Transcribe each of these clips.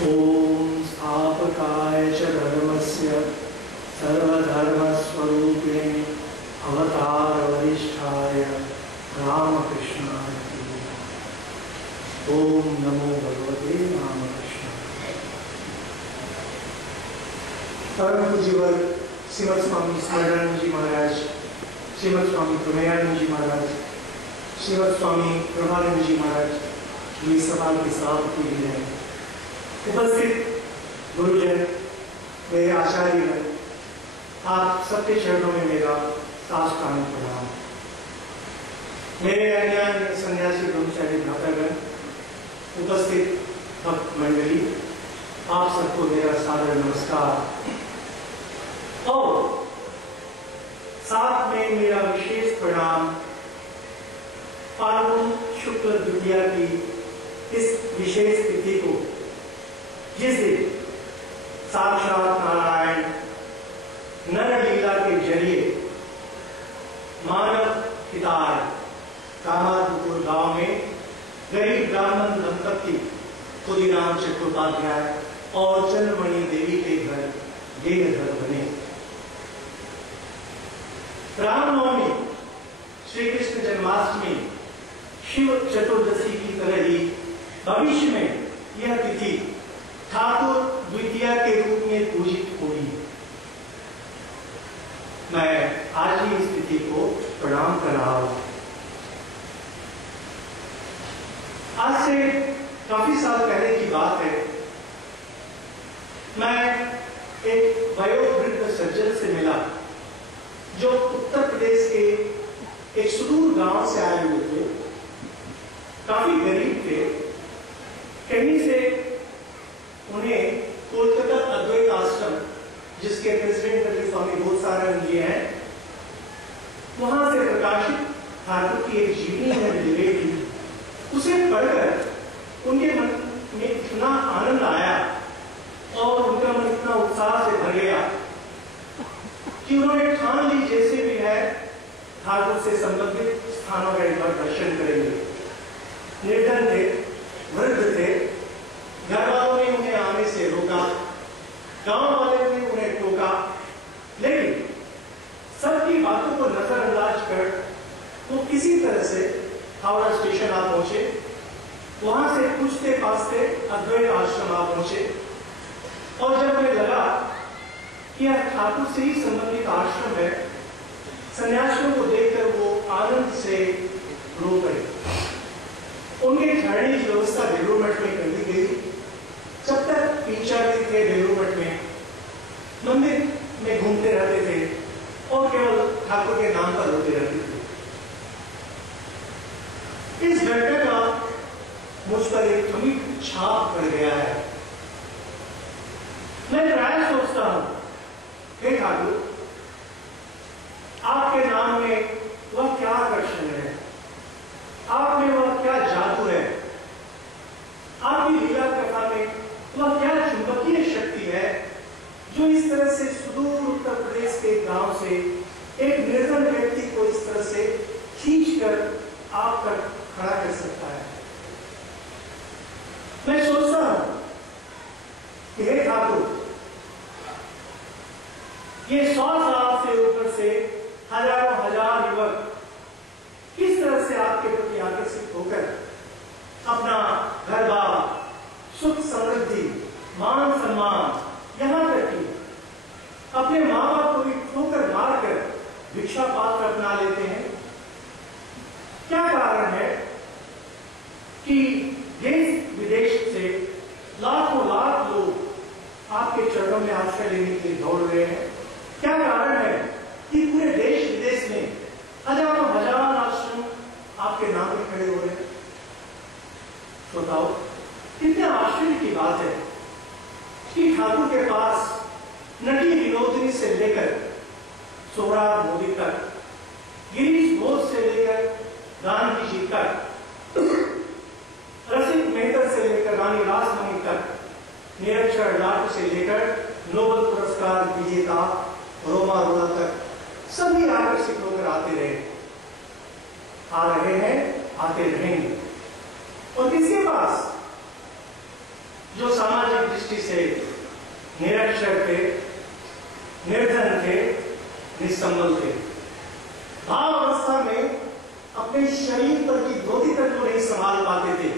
ओम स्थापकाय च धर्मस्य सर्वधर्मस्वरूपिणे अवतार वरिष्ठाय रामकृष्णाय ओम नमो भगवते रामकृष्णाय। परम पूज्यवर श्रीमद स्वामी स्मरणानंद जी महाराज, श्रीमद स्वामी प्रमेयानंद जी महाराज, श्रीमद स्वामी प्रभानंद जी महाराज ये सभा के सभापति हैं। उपस्थित गुरुजन, मेरे आचार्य, आप सबके चरणों में मेरा साष्टांग प्रणाम। मेरे अन्य सन्यासी ब्रह्मचारी भ्रातागण, उपस्थित भक्त मंडली, आप सबको मेरा सादर नमस्कार। और साथ में मेरा विशेष प्रणाम फाल्गुन शुक्ल द्वितीया की इस विशेष तिथि को, जिस दिन साक्षात नारायण नर लीला के जरिए मानव हिताय कामादपुर गांव में गरीब ब्राह्मण दंपति खुदीराम चट्टोपाध्याय और चंद्रमणि देवी के घर ये घर बने। रामनवमी, श्री कृष्ण जन्माष्टमी, शिव चतुर्दशी की तरह ही भविष्य में यह तिथि ठाकुर द्वितीया के रूप में पूजित हुई। मैं आज ही इस तिथि को प्रणाम कर रहा हूं। आज से काफी साल पहले की बात है। मैं एक वयोवृद्ध सज्जन से मिला जो उत्तर प्रदेश के एक सुदूर गांव से आए हुए थे, काफी गरीब थे। कहीं से उन्हें कोलकाता अद्वैत आश्रम, जिसके प्रेसिडेंट स्वामी बोधसानंद जी हैं, वहां से प्रकाशित ठाकुर की एक जीवनी है मिली। उसे पढ़कर उनके मन में इतना आनंद आया और उनका मन इतना उत्साह से भर गया कि उन्होंने ठान ली जैसे भी है ठाकुर से संबंधित स्थानों का एक बार दर्शन करेंगे। निर्धन थे, वृद्ध थे, घर वालों ने उन्हें आने से रोका, गांव वाले ने उन्हें टोका, लेकिन सबकी बातों को नजरअंदाज कर वो किसी तरह से हावड़ा स्टेशन आ पहुंचे। वहां से पूछते पाछते अद्वैत आश्रम आ पहुंचे और जब उन्हें लगा कि यह ठाकुर से ही संबंधित आश्रम है, सन्यासियों को देखकर वो आनंद से रो पड़े। उनके ठहरने की व्यवस्था बेलूर मठ में कर दी गई। जब तक 3-4 दिन थे बेलूर मठ में, मंदिर में घूमते रहते थे और केवल ठाकुर के नाम पर रोते रहते थे। इस घटना का मुझ पर एक अमिट छाप पड़ गया है। मैं प्राय सोचता हूं, हे ठाकुर, आपके नाम में वह क्या आकर्षण है, आप में वह क्या जादू है, आपकी लीला कथा में वह क्या चुंबकीय शक्ति है जो इस तरह से सुदूर उत्तर प्रदेश के गांव से एक निर्धन व्यक्ति को इस तरह से खींचकर आप तक खड़ा कर सकता है। मैं सोचता हूं कि हे ठाकुर, ये 100 साल से ऊपर से हजारों हजार युवक किस तरह से आपके प्रति आकर्षित होकर अपना घर बार, सुख समृद्धि, मान सम्मान, यहां तक कि अपने मां बाप को भी ठोकर मारकर भिक्षा पात्र अपना लेते हैं। क्या कारण है कि देश विदेश से लाखों लाख लोग आपके चरणों में आश्रय लेने के लिए दौड़ रहे हैं? क्या कारण है कि पूरे देश विदेश में हजारों हजार आश्रम आपके नाम पे खड़े हो रहे हैं? बताओ, कितने आश्चर्य की बात है कि ठाकुर के पास नटी विनोदिनी से लेकर सोहराब मोदी तक, गिरीश घोष से लेकर गांधी जी तक, रसिक मेहतर से लेकर रानी रासमणी तक, निरक्षर लाट से लेकर नोबेल पुरस्कार विजेता रोमा रोला तक सभी आकर्षित होकर आते रहे, आ रहे हैं, आते रहेंगे। और किसके पास जो सामाजिक दृष्टि से निरक्षर थे, निर्धन थे, निसंबल थे, भाव अवस्था में अपने शरीर पर की धोती तक को नहीं संभाल पाते थे,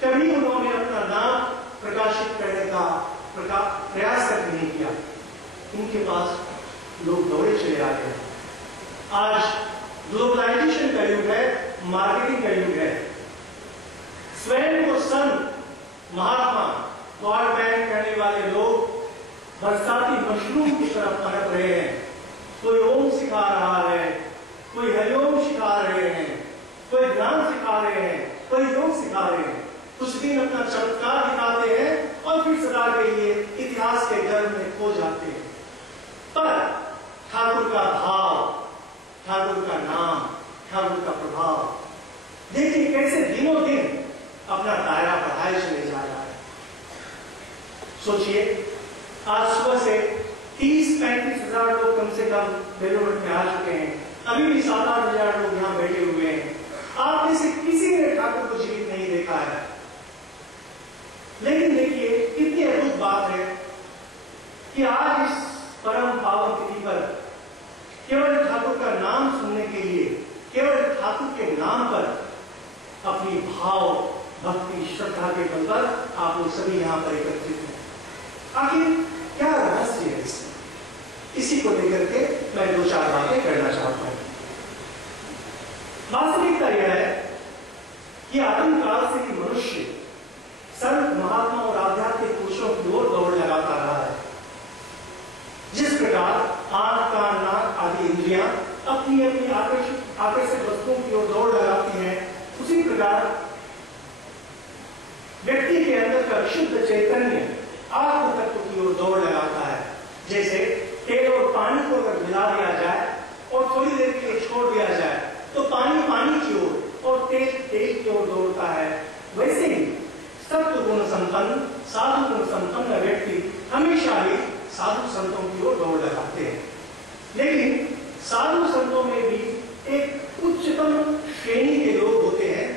कभी उन्होंने अपना नाम प्रकाशित करने का प्रयास तक नहीं किया। उनके पास लोग दौड़े चले आते हैं। आज ग्लोबलाइजेशन का युग है, मार्केटिंग का युग है। स्वयं को संत, महात्मा, गॉड मैन कहने वाले लोग बरसाती मशरूम की तरफ पनप रहे हैं। कोई ओम सिखा रहा है, कोई हरिओम सिखा रहे हैं, कोई ध्यान सिखा रहे हैं, कोई योग सिखा रहे हैं। कुछ दिन अपना चमत्कार दिखाते हैं और फिर सदा के लिए इतिहास के गर्भ में खो जाते हैं। पर ठाकुर का भाव, ठाकुर का नाम, ठाकुर का प्रभाव देखिए कैसे दिनों दिन अपना दायरा बढ़ाए चले जा रहा है। सोचिए, आज सुबह से 30-35 हजार लोग कम से कम बेलोमठ में आ चुके हैं। अभी भी 7-8 हजार लोग यहाँ बैठे हुए हैं। आप में से किसी ने ठाकुर को जीवित नहीं देखा है, लेकिन देखिए कितनी अद्भुत बात है कि आज इस परम पावन तिथि पर केवल ठाकुर का नाम सुनने के लिए, केवल ठाकुर के नाम पर अपनी भाव, भक्ति, श्रद्धा के बल पर आप लोग सभी यहाँ पर एकत्रित हैं। आखिर क्या रहस्य है इसमें? इसी को लेकर के मैं 2-4 बातें करना चाहता हूं। वास्तविकता यह है कि आदिम काल से ही मनुष्य संत, महात्मा और आध्यात्मिक पुरुषों की ओर दौड़ लगाता रहा है। जिस प्रकार आंख, कान, नाक आदि इंद्रियां अपनी अपनी आकर्षक वस्तुओं की ओर दौड़ लगाती हैं, उसी प्रकार व्यक्ति के अंदर का शुद्ध चैतन्य आत्म तत्व की ओर दौड़ लगाता है। जैसे तेल और पानी को अगर मिला दिया जाए और थोड़ी देर के लिए छोड़ दिया जाए तो पानी पानी की ओर और तेज तेज की ओर दौड़ता है। वैसे ही सत्व गुण संपन्न, साधु गुण संपन्न व्यक्ति हमेशा ही साधु संतों की ओर दौड़ लगाते हैं। लेकिन साधु संतों में भी एक उच्चतम श्रेणी के लोग होते हैं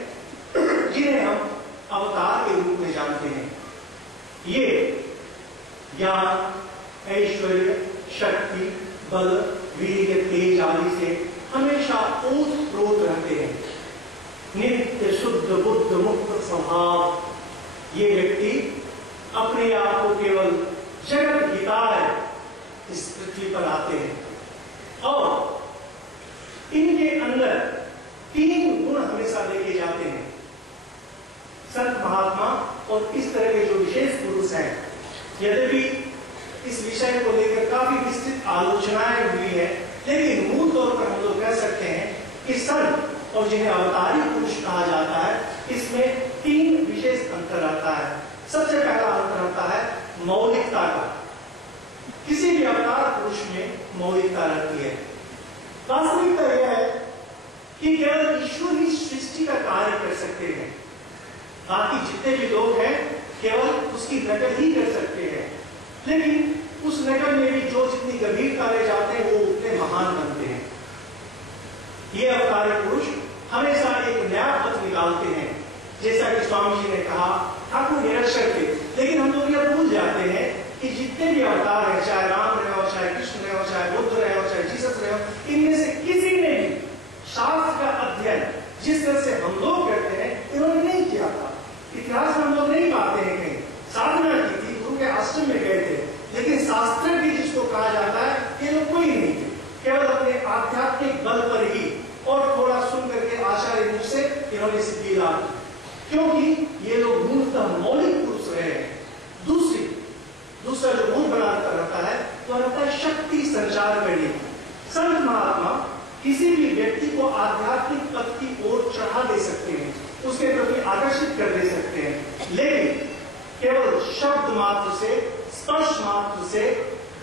जिन्हें हम अवतार के रूप में जानते हैं। ये ज्ञान, ऐश्वर्य, शक्ति, बल, वीर्य, तेज आदि से हमेशा ओतप्रोत रहते हैं। नित्य शुद्ध बुद्ध मुक्त स्वभाव ये व्यक्ति अपने आप को केवल जगत हिताय इस पृथ्वी पर आते हैं और इनके अंदर 3 गुण हमेशा देखे जाते हैं। संत, महात्मा और इस तरह के जो विशेष पुरुष हैं, यद्यपि इस विषय को लेकर काफी विस्तृत आलोचनाएं हुई है, लेकिन मूल तौर पर हम लोग कह सकते हैं कि संत और जिन्हें अवतारी पुरुष कहा जाता है, इसमें 3 विशेष अंतर आता है। सबसे पहला अंतर आता है मौलिकता का। किसी भी अवतार पुरुष में मौलिकता रहती है। वास्तविकता यह है कि केवल ईश्वर ही सृष्टि का कार्य कर सकते हैं, बाकी जितने भी लोग हैं केवल उसकी नकल ही कर सकते हैं। लेकिन उस नकल में भी जो जितनी गंभीरता ले जाते हैं वो उतने महान बनते हैं। ये अवतारी पुरुष हमेशा एक नया पथ निकालते हैं। जैसा कि स्वामी जी ने कहा, ठाकुर निरक्षर थे, लेकिन हम लोग यह भूल जाते हैं कि जितने भी अवतार हैं, चाहे राम रहे हो, चाहे कृष्ण रहे हो, चाहे बुद्ध रहे हो, चाहे जीसस रहे हो, इनमें से किसी ने भी शास्त्र का अध्ययन जिस तरह से हम लोग करते हैं इन्होंने नहीं किया था। इतिहास में हम लोग नहीं पाते हैं कहीं। साधना की थी, गुरु के आश्रम में गए थे, लेकिन शास्त्र भी जिसको कहा जाता है ये लोग कोई नहीं थे। केवल अपने आध्यात्मिक बल पर ही और थोड़ा सुन करके आचार्य रूप से इन्होंने सिद्धि लाभ की, क्योंकि ये लोग मूलतः मौलिक पुरुष रहे हैं। दूसरा जो मूल बना रहता है तो रहता है शक्ति संचार करने की। संत, महात्मा किसी भी व्यक्ति को आध्यात्मिक पथ की ओर चढ़ा दे सकते हैं, उसके प्रति आकर्षित कर दे सकते हैं, लेकिन केवल शब्द मात्र से, स्पर्श मात्र से,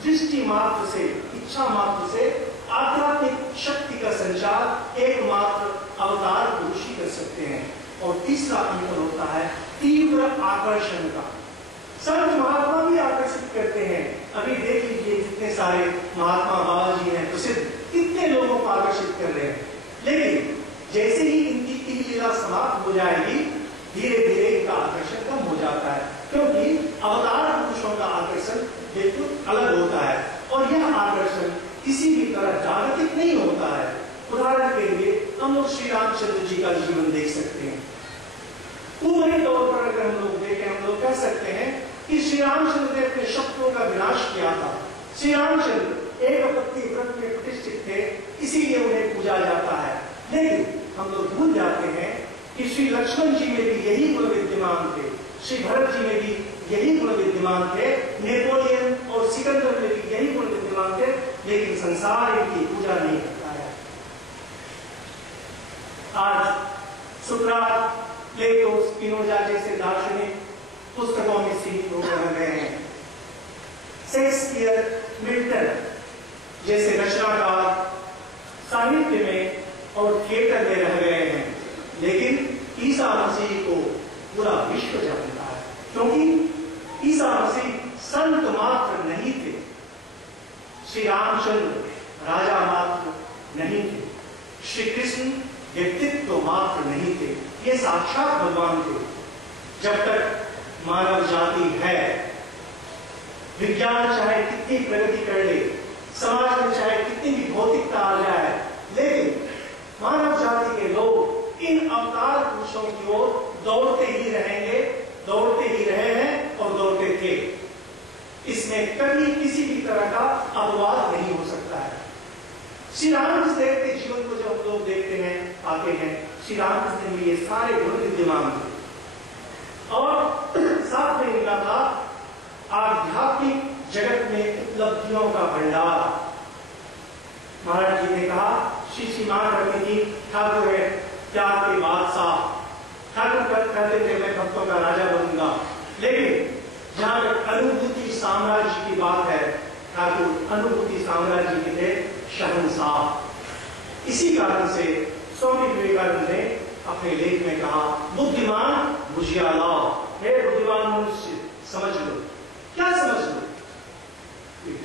दृष्टि मात्र से, इच्छा मात्र से आध्यात्मिक शक्ति का संचार एकमात्र अवतार पुरुष ही कर सकते हैं। और तीसरा अंतर होता है तीव्र आकर्षण का। संत, महात्मा भी आकर्षित करते हैं। अभी देख लीजिए जितने सारे महात्मा बाबा जी हैं प्रसिद्ध, कितने लोगों को आकर्षित कर रहे हैं। लेकिन जैसे ही इनकी लीला समाप्त हो जाएगी, धीरे धीरे इनका आकर्षण कम हो जाता है, क्योंकि लोग श्री रामचंद्र जी का जीवन देख सकते हैं। पूरे तौर पर अगर हम लोग देखें, हम लोग कह सकते हैं कि श्री रामचंद्र ने अपने शत्रुओं का विनाश किया था। श्री रामचंद्र एक अपत्ति व्रत में प्रतिष्ठित थे, इसीलिए उन्हें पूजा जाता है। लेकिन हम लोग भूल जाते हैं कि श्री लक्ष्मण जी में भी यही गुण विद्यमान थे, श्री भरत जी में भी यही गुण विद्यमान थे, नेपोलियन और सिकंदर में भी यही गुण विद्यमान थे, लेकिन संसार इनकी पूजा नहीं करता है। आज सुकरात, प्लेटो, स्पिनोजा जैसे दार्शनिक पुस्तकों में सीमित हो गए हैं। शेक्सपियर, मिल्टन जैसे रचनाकार साहित्य में और थिएटर में रह गए हैं, लेकिन ईसा मसीह को पूरा विश्व जानता है, क्योंकि ईसा मसीह संत मात्र नहीं थे, श्री रामचंद्र राजा मात्र नहीं थे, श्री कृष्ण व्यक्तित्व मात्र नहीं थे, ये साक्षात भगवान थे। जब तक मानव जाति है, विज्ञान चाहे कितनी प्रगति कर ले, समाज में चाहे कितनी भी भौतिकता आ जाए, लेकिन मानव जाति के लोग इन अवतार पुरुषों की ओर दौड़ते ही रहेंगे, दौड़ते ही रहे हैं और दौड़ते थे। इसमें कभी किसी भी तरह का अपवाद नहीं हो सकता है। श्री रामकृष्ण देव के जीवन को जब हम लोग देखते हैं, पाते हैं, श्री रामकृष्ण में ये सारे गुण विद्यमान थे और साथ में इनका था आध्यात्मिक जगत में उपलब्धियों का भंडार। महाराज जी ने कहा, श्री श्रीमान रखी थी, ठाकुर है प्यार के बादशाह, ठाकुर कहते थे मैं भक्तों का राजा बनूंगा, लेकिन जहां तक अनुभूति साम्राज्य की बात है, ठाकुर अनुभूति साम्राज्य के थे शहंशाह। इसी कारण से स्वामी विवेकानंद ने अपने लेख में कहा, बुद्धिमान बुझिया लाओ, हे बुद्धिमान मनुष्य समझ लो। क्या समझ लो?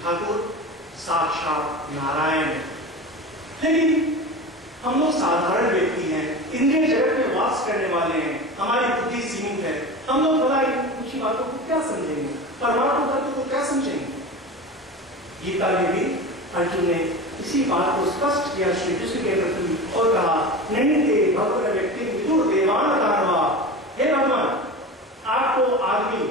ठाकुर साक्षात नारायण है। लेकिन हम लोग साधारण व्यक्ति हैं, इंद्रिय जगत में वास करने वाले हैं, हमारी बुद्धि सीमित है, हम लोग भला इन बातों को क्या समझेंगे, परमात्मा तत्व को क्या समझेंगे? गीता में भी अर्जुन ने इसी बात को स्पष्ट किया श्री कृष्ण के प्रति और कहा, नहीं थे भगवान व्यक्ति विदुर देवान दानवा। हे भगवान, आपको आदमी,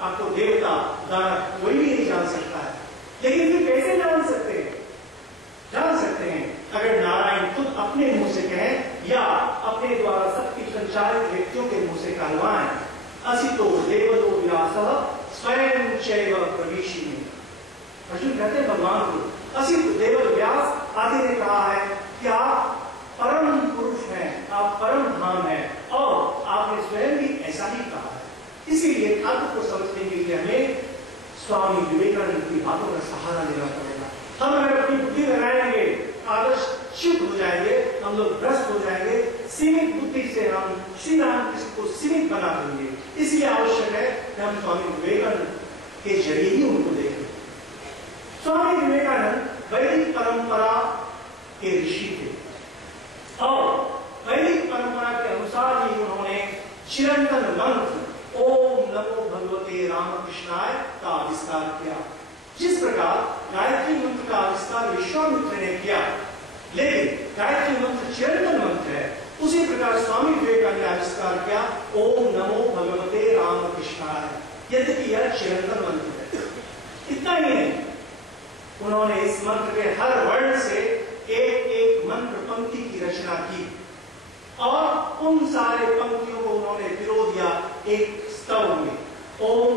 आपको देवता, दानव कोई भी नहीं जान सकता है, लेकिन फिर कैसे जान सकते हैं? जान सकते हैं अगर नारायण खुद अपने मुंह से कहें या अपने द्वारा शक्ति संचालित व्यक्तियों के मुंह से कहलवाएं। असितो देवतो व्यासः स्वयं चैव प्रविशीमि। अर्जुन कहते हैं भगवान को, असित देवल व्यास आदि ने कहा है कि आप परम पुरुष हैं, आप परम धाम हैं, और आपने स्वयं भी ऐसा ही कहा है। इसीलिए ठाकुर को समझने के लिए हमें स्वामी विवेकानंद की बातों का सहारा लेना पड़ेगा। हम अगर अपनी बुद्धि लगाएंगे, आदर्श च्युत हो जाएंगे, हम लोग भ्रष्ट हो जाएंगे, सीमित बुद्धि से हम श्री राम कृष्ण को सीमित बना देंगे। इसलिए आवश्यक है कि हम स्वामी विवेकानंद के जरिए ही उनको देखें। स्वामी विवेकानंद वैदिक परंपरा के ऋषि थे और वैदिक परंपरा के अनुसार ही उन्होंने चिरंतन मंत्र ओम नमो भगवते रामकृष्णाय का आविष्कार किया। जिस प्रकार गायत्री मंत्र का आविष्कार विश्वामित्र ने किया, लेकिन गायत्री मंत्र चिरंतन मंत्र है, उसी प्रकार स्वामी विवेकानंद ने आविष्कार किया ओम नमो भगवते रामकृष्णाय, यद्यपि यह चिरंतन मंत्र है। इतना ही नहीं, उन्होंने इस मंत्र के हर वर्ण से एक एक मंत्र पंक्ति की रचना की और उन सारे पंक्तियों को उन्होंने पिरो दिया एक स्तव में। ओम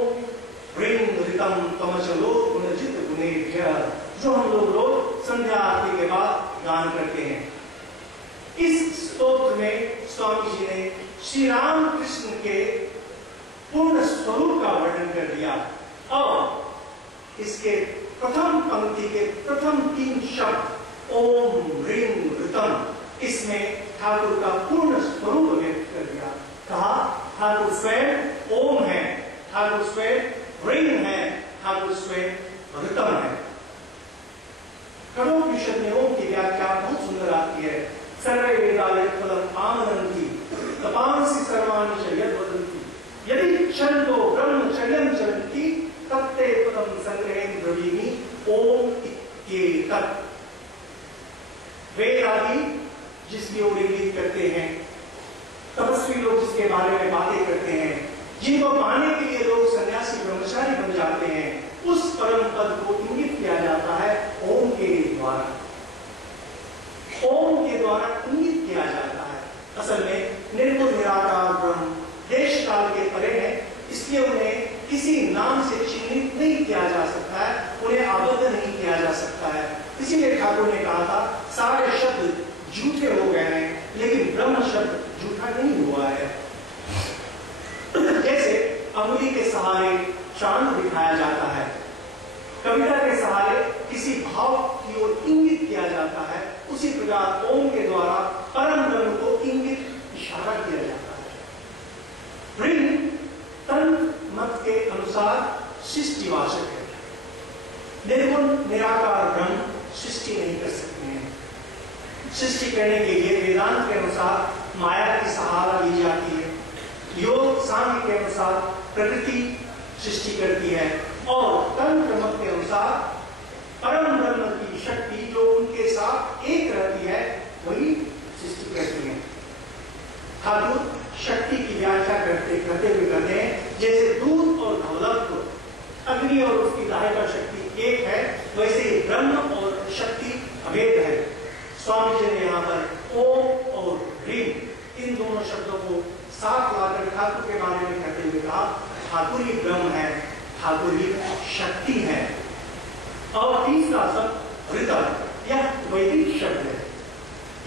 ह्रीं ऋतम तमचलो गुणजित गुणेभ्यः, जो हम लोग रोज संध्या आरती के बाद गान करते हैं। इस स्तोत्र में स्वामी जी ने श्री राम कृष्ण के पूर्ण स्वरूप का वर्णन कर दिया और इसके प्रथम पंक्ति के प्रथम 3 शब्द ओम ह्रीं ऋतम, इसमें ठाकुर का पूर्ण स्वरूप व्यक्त कर दिया। कहा ठाकुर स्वयं ओम है, ठाकुर स्वयं ह्रीं है, ठाकुर स्वयं ऋतम है। कठोपनिषद में ओम की व्याख्या बहुत सुंदर आती है। सर्वे वेदा यत्फलं आमनन्ति तपांसि सर्वाणि च यद्वदन्ति यदि क्षणतो ब्रह्मचर्यं चरन्ति तत्ते पदं संग्रहेण ब्रवीमि ओम इत्येतत्। वेद आदि जिस जिसकी ओर इंगित करते हैं, तपस्वी लोग जिसके बारे में बातें करते हैं, जिनको पाने के लिए लोग सन्यासी ब्रह्मचारी बन जाते हैं, उस परम पद को इंगित किया जाता है ओम के द्वारा। ओम के द्वारा इंगित किया जाता है। असल में निर्गुण निराकार ब्रह्म देश काल के परे है, इसलिए उन्हें किसी नाम से चिन्हित नहीं किया जा सकता है, उन्हें आबद्ध नहीं किया जा सकता है। इसीलिए ठाकुर ने कहा था सारे शब्द झूठे हो गए हैं, लेकिन ब्रह्म शब्द झूठा नहीं हुआ है। जैसे अंगुली के सहारे चांद दिखाया जाता है, कविता के सहारे किसी भाव की ओर इंगित किया जाता है, उसी प्रकार ओम के द्वारा परम ब्रह्म को इंगित इशारा किया जाता है। ऋण तंत्र मत के अनुसार सृष्टिवाचक है। निर्गुण निराकार ब्रह्म सृष्टि नहीं कर सकते हैं। सृष्टि करने के लिए वेदांत के अनुसार माया की सहारा ली जाती है, योग सांख्य के अनुसार प्रकृति सृष्टि करती है, और तंत्र मत के अनुसार परम ब्रह्म की शक्ति जो उनके साथ एक रहती है वही सृष्टि करती है। ठाकुर शक्ति की व्याख्या करते हुए जैसे दूध और धवलत्व, अग्नि और उसकी दाहिका शक्ति एक है, वैसे ही ब्रह्म और शक्ति अभेद है। स्वामी जी ने यहाँ पर ओम और ह्रीम इन दोनों शब्दों को साथ लाकर ठाकुर के बारे में कहते हुए कहा ठाकुर ही ब्रह्म है, ठाकुर ही शक्ति है। और तीसरा शब्द ऋतम, यह वैदिक शब्द है।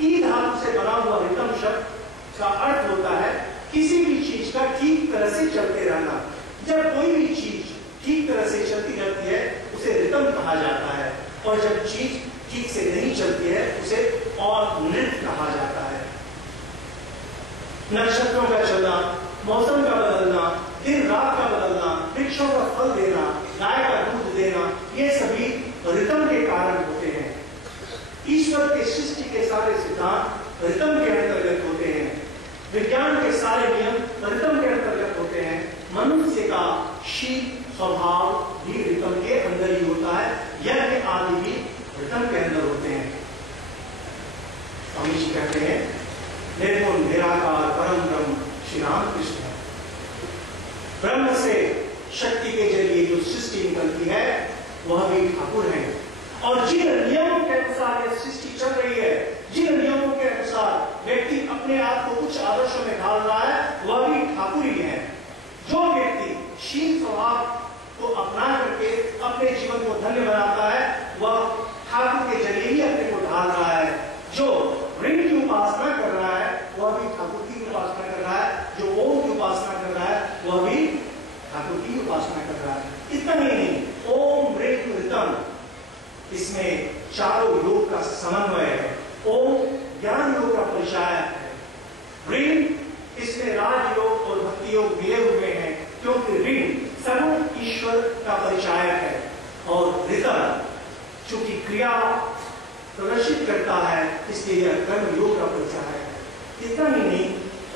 ई धातु से बना हुआ ऋतम शब्द का अर्थ होता है किसी भी चीज का ठीक तरह से चलते रहना। जब कोई भी चीज ठीक तरह से चलती रहती है उसे रिदम कहा जाता है, और जब चीज ठीक से नहीं चलती है उसे और नृत्य कहा जाता है। नक्षत्रों का चलना, मौसम का बदलना, दिन रात का बदलना, वृक्षों का फल देना, गाय का दूध देना, ये सभी रिदम के कारण होते हैं। ईश्वर के सृष्टि के सारे सिद्धांत रिदम के अंतर्गत होते हैं। विज्ञान के सारे नियम रिदम के अंतर्गत होते हैं। मनुष्य का शील स्वभाव भी रिदम के अंदर ही होता है। यज्ञ आदि भी रिदम के अंदर होते हैं। स्वामी जी कहते हैं निर्गुण निराकार परम ब्रह्म श्री राम कृष्ण है। ब्रह्म से शक्ति के जरिए जो सृष्टि निकलती है वह भी ठाकुर है, और जिन नियमों के अनुसार यह सृष्टि चल रही है, जिन नियमों के अनुसार व्यक्ति अपने आप को कुछ आदर्शों में ढाल रहा है वह भी ठाकुर ही है। जो व्यक्ति शील स्वभाव को अपना करके अपने जीवन को धन्य बनाता है वह ठाकुर के जरिए ही अपने को ढाल रहा है। जो ऋण की उपासना कर रहा है वह भी ठाकुर की उपासना कर रहा है, जो ओम की उपासना कर रहा है वह भी ठाकुर की उपासना कर रहा है। इतना ही नहीं, ओम ऋण ऋतम, इसमें चारों योग का समन्वय है। ओम ज्ञान योग का परिचायक है, ऋण इसमें राजयोग और भक्ति योग मिले हुए हैं, क्योंकि ऋण सगुण ईश्वर का परिचायक है, और ऋतम चूंकि क्रिया प्रदर्शित करता है इसलिए यह कर्म योग का परिचायक है। इतना ही नहीं,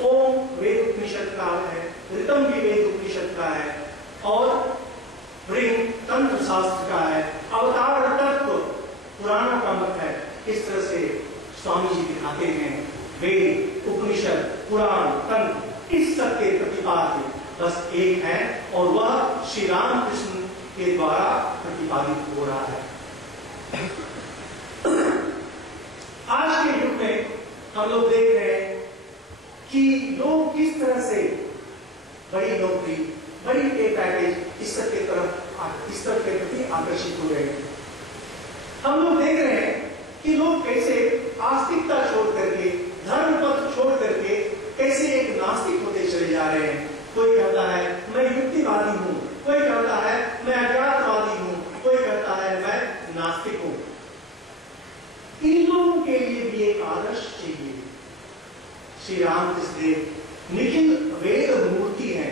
ओम वेद उपनिषद का है, ऋतम भी वेद उपनिषद का है, और ऋण तंत्र शास्त्र का है, अवतार तत्व पुराणों का मत है। इस तरह से स्वामी जी दिखाते हैं वेद उपनिषद पुराण तंत्र इस सब के प्रतिपाद्य बस एक है, और वह श्री राम कृष्ण के द्वारा प्रतिपादित हो रहा है। आज के युग में हम लोग देख रहे हैं कि लोग किस तरह से बड़ी नौकरी, बड़ी पे पैकेज इस सब के प्रति आकर्षित हो रहे हैं। हम लोग देख रहे हैं कि लोग कैसे आस्तिकता छोड़ करके, धर्म पथ छोड़ करके कैसे एक नास्तिक होते चले जा रहे हैं। कोई कहता है मैं युक्तिवादी हूं, कोई कहता है मैं अज्ञातवादी हूं, कोई कहता है मैं नास्तिक हूं। इन लोगों के लिए भी एक आदर्श चाहिए। श्री रामकृष्ण देव निखिल वेद मूर्ति है,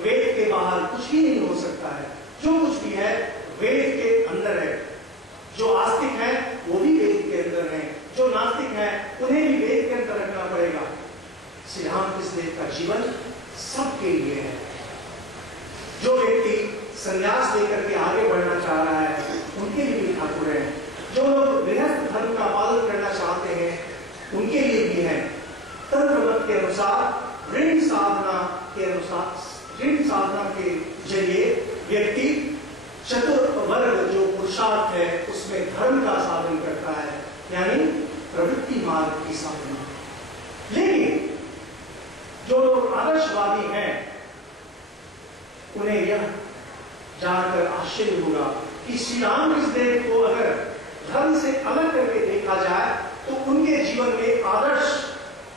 वेद के बाहर कुछ ही नहीं हो सकता है। जो कुछ भी है वेद के अंदर है। जो आस्तिक है वो भी वेद के अंदर है, जो नास्तिक है उन्हें भी वेद के अंदर रखना पड़ेगा। श्री रामकृष्ण देव का जीवन सबके लिए है। जो व्यक्ति संन्यास लेकर के आगे बढ़ना चाह रहा है उनके लिए भी ठाकुर है। जो लोग गृहस्थ धर्म का पालन करना चाहते हैं उनके लिए भी है। तंत्र मत के अनुसार ऋण साधना के जरिए व्यक्ति चतुर्वर्ग जो पुरुषार्थ है उसमें धर्म का साधन करता है, यानी प्रवृत्ति मार्ग की साधना। लेकिन जो लोग आदर्शवादी हैं उन्हें यह जानकर आश्चर्य होगा कि श्री रामकृष्ण देव को अगर धर्म से अलग करके देखा जाए तो उनके जीवन में आदर्श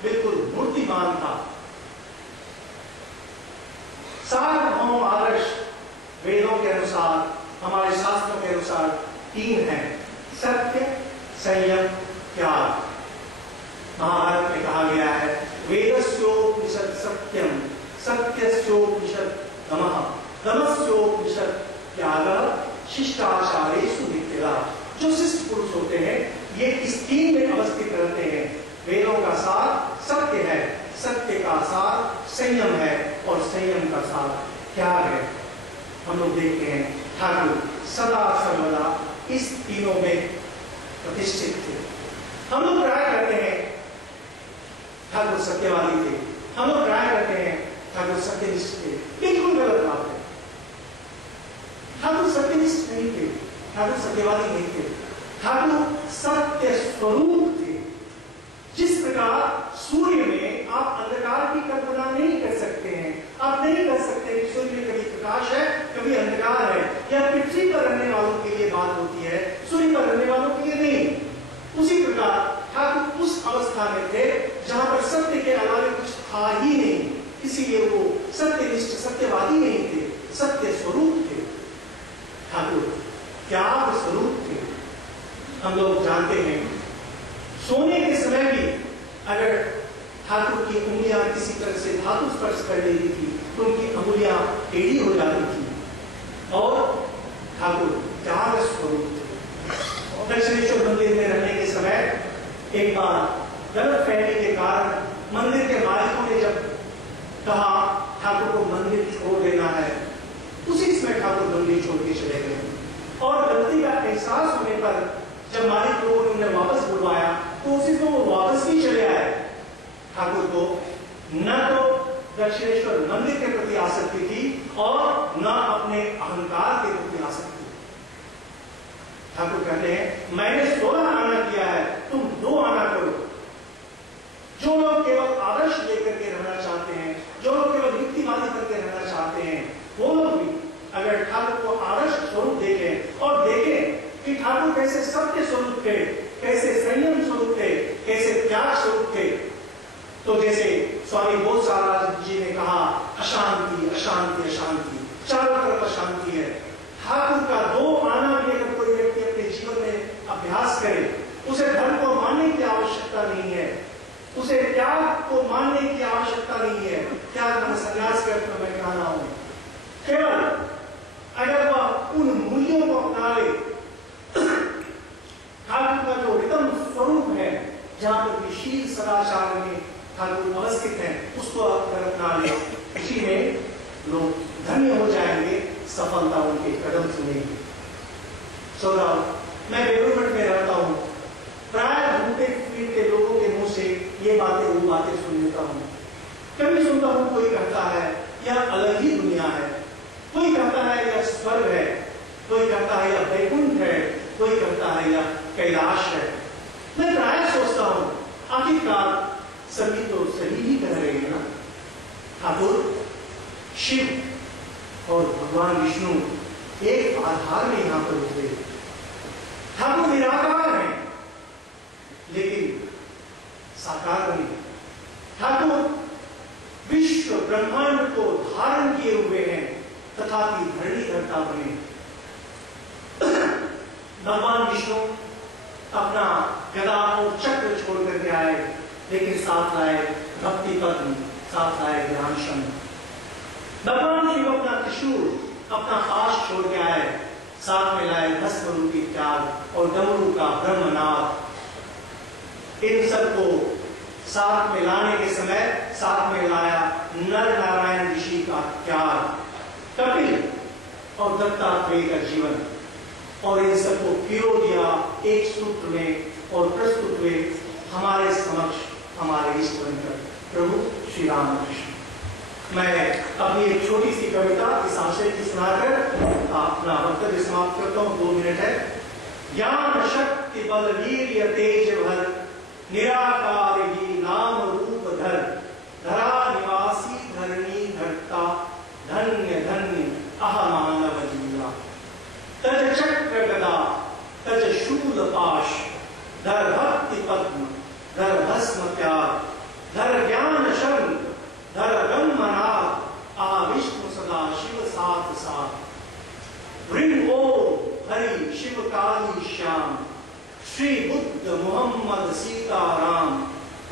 बिल्कुल मूर्तिमान था। सार्वभौम आदर्श वेदों के अनुसार, हमारे शास्त्रों के अनुसार 3 हैं: सत्य, संयम, त्याग। महाभारत में कहा गया है वेदस्योपनिषद सत्यम, सत्यस्योपनिषद दमः, दमस्योपनिषद त्यागः, शिष्टाचारेषु नित्यता। जो शिष्ट पुरुष होते हैं ये इस 3 में अवस्थित रहते हैं। वेदों का सार सत्य है, सत्य का सार संयम है और संयम का सार त्याग है। हम लोग देखते हैं ठाकुर सदा सर्वदा इस तीनों में प्रतिष्ठित थे। हम लोग प्राय करते हैं ठाकुर सत्यवादी थे, हम लोग प्राय करते हैं ठाकुर सत्यनिष्ठ थे। बिल्कुल गलत बात है। ठाकुर सत्यनिष्ठ नहीं थे, ठाकुर सत्यवादी नहीं थे, ठाकुर सत्य स्वरूप थे। जिस प्रकार सूर्य में आप अंधकार की कल्पना नहीं कर सकते हैं, आप नहीं कर सकते कि सूर्य में कभी प्रकाश है कभी अंधकार है। यह पृथ्वी पर रहने वालों के लिए बात होती है, सूर्य पर रहने वालों के लिए नहीं। उसी प्रकार ठाकुर उस अवस्था में थे जहां पर सत्य के अलावा कुछ था ही नहीं, इसीलिए वो सत्यनिष्ठ सत्यवादी नहीं थे, सत्य स्वरूप थे। ठाकुर त्याग स्वरूप थे। हम लोग जानते हैं सोने के समय भी अगर ठाकुर की उंगलियां किसी तरह से धातु स्पर्श कर लेती थी तो उनकी अंगुलियां टेढ़ी हो जाती थी और ठाकुर त्याग स्वरूप थे। दक्षिणेश्वर मंदिर में रहने के समय एक बार गलतफहमी के कारण मंदिर के मालिकों ने जब कहा ठाकुर को मंदिर छोड़ देना है, उसी समय ठाकुर मंदिर छोड़ के चले गए और गलती का एहसास होने पर जब मालिक लोगों ने उन्हें वापस बुलवाया तो उसी को वो वापस ही चले आए। ठाकुर को न तो दक्षिणेश्वर मंदिर के प्रति आसक्ति थी और न अपने अहंकार के प्रति आसक्ति। ठाकुर कहते हैं मैंने 16 आना किया है, तुम 2 आना करो। जो लोग केवल आदर्श लेकर के रहना चाहते हैं, जो लोग केवल युक्तिवादी करके रहना चाहते हैं, वो लोग भी अगर ठाकुर को आदर्श स्वरूप देखें और देखें कि ठाकुर कैसे सत्य स्वरूप थे, कैसे संयम स्वरूप थे, कैसे त्याग स्वरूप थे, तो जैसे स्वामी बोधसाराज जी ने कहा अशांति अशांति अशांति, चारों तरफ अशांति है। ठाकुर का 2 आना भी अगर कोई व्यक्ति अपने जीवन में अभ्यास करे, उसे धर्म को मानने की आवश्यकता नहीं है, उसे त्याग को मानने की आवश्यकता नहीं है। त्याग में संन्यास के अर्थ में मैं कह रहा हूं, केवल अगर वह उन मूल्यों को अपना ले, ठाकुर का जो रितम स्वरूप है जहां पर विशील सदाचार में ठाकुर अवस्थित है, उसको अगर अपना ले, इसी में लोग धन्य हो जाएंगे, सफलता उनके कदम सुनेंगे। सोरा मैं बेलूरमठ में रहता हूं, प्राय घूमते फिरते लोगों के मुंह से ये बातें वो बातें सुन लेता हूं। कभी सुनता हूं कोई कहता है यह अलग ही दुनिया है, कोई कहता है यह स्वर्ग है, कोई कहता है यह वैकुंठ है, कोई कहता है यह कैलाश है। मैं प्राय सोचता हूं आखिरकार सभी तो सही ही कह रहे हैं ना। ठाकुर शिव और भगवान विष्णु एक आधार में यहां पर उतरे। ठाकुर निराकार हैं लेकिन साकार नहीं। ठाकुर विश्व ब्रह्मांड को धारण किए हुए हैं तथापि धरणी धरता बने। भगवान विष्णु अपना गदा और चक्र छोड़ करके आए, लेकिन साथ लाए भक्ति पद्म, साथ लाए ज्ञान शंख। भगवान शिव अपना त्रिशूल, अपना पाश छोड़ के आए, साथ में लाए भस्म रूपी त्याग और डमरू का ब्रह्मनाद। इन सबको साथ में लाने के समय साथ में लाया नर नारायण ऋषि का त्याग, कपिल और दत्तात्रेय का जीवन, और इन सबको पिरो दिया एक सूत्र में और प्रस्तुत हुए हमारे समक्ष हमारे इष्ट बनकर प्रभु श्री रामकृष्ण। मैं अपनी एक छोटी सी कविता इस आशय की सुनाकर अपना वक्तव्य समाप्त करता हूँ। 2 मिनट है। ज्ञान शक्ति बल वीर्य तेज भर, निराकार ही नाम रूप धर, धरा निवासी धरणी धरता, धन्य धन्य अह मानव लीला। तज चक्र गदा तज शूल पाश, धर भक्ति पद्म धर भस्म त्याग, धर ज्ञान शरण धर ब्रह्मनाथ, आ विष्णु सदा शिव साथ साथ। ऋण ओम हरि शिव काली श्याम, श्री बुद्ध मोहम्मद सीता राम,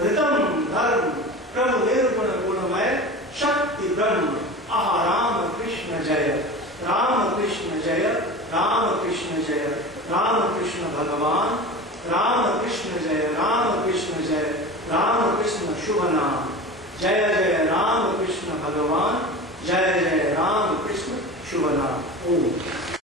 ऋतम धर्म प्रभु निर्गुण गुणमय, शक्ति ब्रह्म आह राम कृष्ण जय, राम कृष्ण जय, राम कृष्ण जय, राम कृष्ण भगवान, राम कृष्ण जय, राम कृष्ण जय, राम कृष्ण शुभ नाम, जय जय राम कृष्ण भगवान, जय जय राम कृष्ण शुभ नाम। ओम।